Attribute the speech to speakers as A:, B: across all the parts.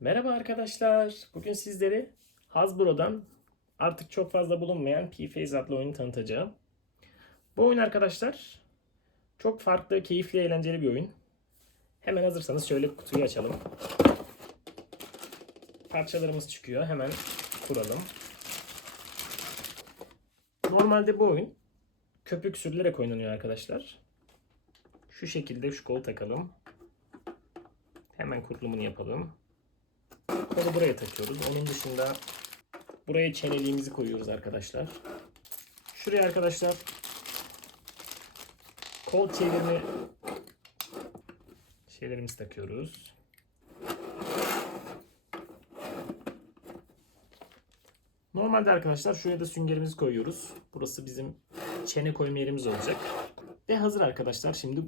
A: Merhaba arkadaşlar. Bugün sizlere Hasbro'dan artık çok fazla bulunmayan P-Phase adlı oyunu tanıtacağım. Bu oyun arkadaşlar çok farklı, keyifli, eğlenceli bir oyun. Hemen hazırsanız şöyle kutuyu açalım. Parçalarımız çıkıyor. Hemen kuralım. Normalde bu oyun köpük sürülerek oynanıyor arkadaşlar. Şu şekilde şu kolu takalım. Hemen kurulumunu yapalım. Kolu buraya takıyoruz. Onun dışında buraya çeneliğimizi koyuyoruz arkadaşlar. Şuraya arkadaşlar kol çevirme şeylerimizi takıyoruz. Normalde arkadaşlar şuraya da süngerimizi koyuyoruz. Burası bizim çene koyma yerimiz olacak. Ve hazır arkadaşlar. Şimdi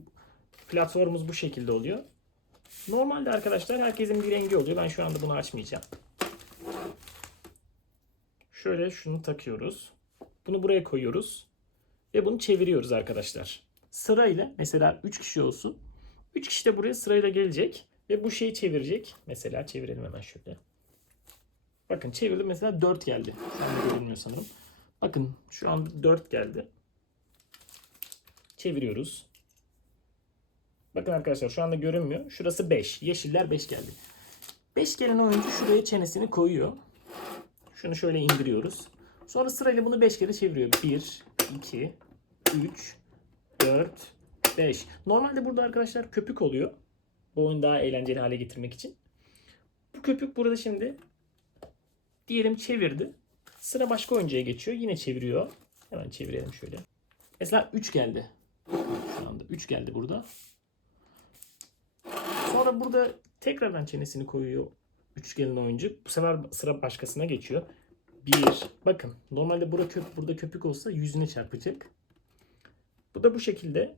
A: platformumuz bu şekilde oluyor. Normalde arkadaşlar herkesin bir rengi oluyor. Ben şu anda bunu açmayacağım. Şöyle şunu takıyoruz. Bunu buraya koyuyoruz. Ve bunu çeviriyoruz arkadaşlar. Sırayla mesela 3 kişi olsun. 3 kişi de buraya sırayla gelecek. Ve bu şeyi çevirecek. Mesela çevirelim hemen şöyle. Bakın çevirdim mesela 4 geldi. Şu anda görünmüyor sanırım. Bakın şu anda 4 geldi. Çeviriyoruz. Bakın arkadaşlar şu anda görünmüyor. Şurası 5. Yeşiller 5 geldi. 5 gelen oyuncu şuraya çenesini koyuyor. Şunu şöyle indiriyoruz. Sonra sırayla bunu 5 kere çeviriyor. 1, 2, 3, 4, 5. Normalde burada arkadaşlar köpük oluyor. Bu oyunu daha eğlenceli hale getirmek için. Bu köpük burada şimdi diyelim çevirdi. Sıra başka oyuncuya geçiyor. Yine çeviriyor. Hemen çevirelim şöyle. Mesela 3 geldi. Şu anda 3 geldi burada. Sonra burada tekrardan çenesini koyuyor üçgenin oyuncu. Bu sefer sıra başkasına geçiyor. Bir. Bakın normalde burada, köp burada köpük olsa yüzüne çarpacak. Bu da bu şekilde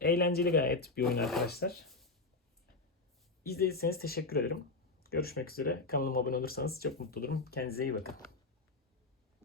A: eğlenceli gayet bir oyun arkadaşlar. İzlediyseniz teşekkür ederim. Görüşmek üzere. Kanalıma abone olursanız çok mutlu olurum. Kendinize iyi bakın.